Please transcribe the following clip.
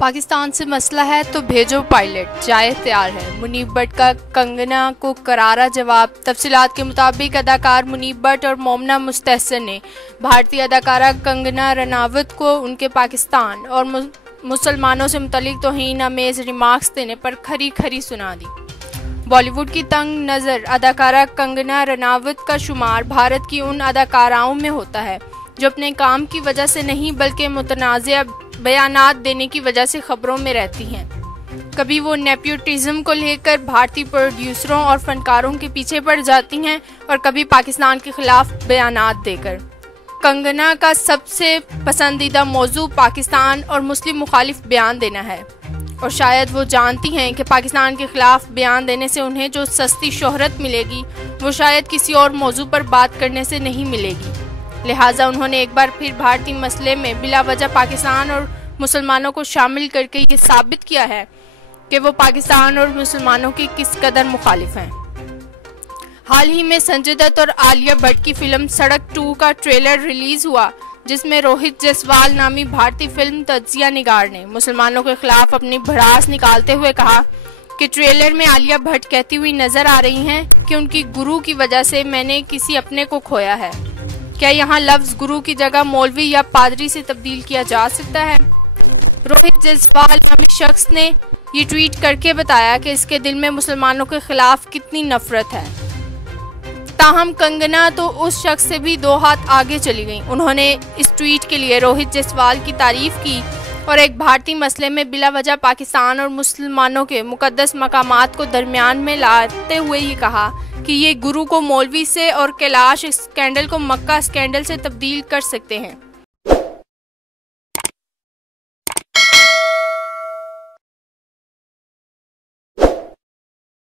पाकिस्तान से मसला है तो भेजो पायलट, चाय तैयार है। मुनीब भट्ट का कंगना को करारा जवाब। तफसीलात के मुताबिक अदाकार मुनीब भट्ट और मोमना मुस्तहसन ने भारतीय अदाकारा कंगना रनावत को उनके पाकिस्तान और मुसलमानों से मुतल्लिक तौहीन आमेज रिमार्क्स देने पर खरी खरी सुना दी। बॉलीवुड की तंग नज़र अदाकारा कंगना रनावत का शुमार भारत की उन अदाकाराओं में होता है जो अपने काम की वजह से नहीं बल्कि मुतनाज़िया बयानात देने की वजह से खबरों में रहती हैं। कभी वो नेपोटिज्म को लेकर भारतीय प्रोड्यूसरों और फनकारों के पीछे पड़ जाती हैं और कभी पाकिस्तान के खिलाफ बयानात देकर। कंगना का सबसे पसंदीदा मौजू पाकिस्तान और मुस्लिम मुखालिफ बयान देना है और शायद वो जानती हैं कि पाकिस्तान के खिलाफ बयान देने से उन्हें जो सस्ती शोहरत मिलेगी वो शायद किसी और मौजू पर बात करने से नहीं मिलेगी। लिहाजा उन्होंने एक बार फिर भारतीय मसले में बिला वजह पाकिस्तान और मुसलमानों को शामिल करके ये साबित किया है कि वो पाकिस्तान और मुसलमानों की किस कदर मुखालिफ हैं। हाल ही में संजय दत्त और आलिया भट्ट की फिल्म सड़क 2 का ट्रेलर रिलीज हुआ, जिसमें रोहित जसवाल नामी भारतीय फिल्म तज्जिया निगार ने मुसलमानों के खिलाफ अपनी भड़ास निकालते हुए कहा कि ट्रेलर में आलिया भट्ट कहती हुई नजर आ रही हैं कि उनकी गुरु की वजह से मैंने किसी अपने को खोया है। क्या यहाँ लफ्ज गुरु की जगह मौलवी या पादरी से तब्दील किया जा सकता है? रोहित जसवाल नामी शख्स ने ये ट्वीट करके बताया कि इसके दिल में मुसलमानों के खिलाफ कितनी नफरत है। ताहम कंगना तो उस शख्स से भी 2 हाथ आगे चली गईं। उन्होंने इस ट्वीट के लिए रोहित जसवाल की तारीफ की और एक भारतीय मसले में बिला वजह पाकिस्तान और मुसलमानों के मुकद्दस मकामात को दरमियान में लाते हुए ये कहा कि ये गुरु को मौलवी से और कैलाश स्कैंडल को मक्का स्कैंडल से तब्दील कर सकते हैं।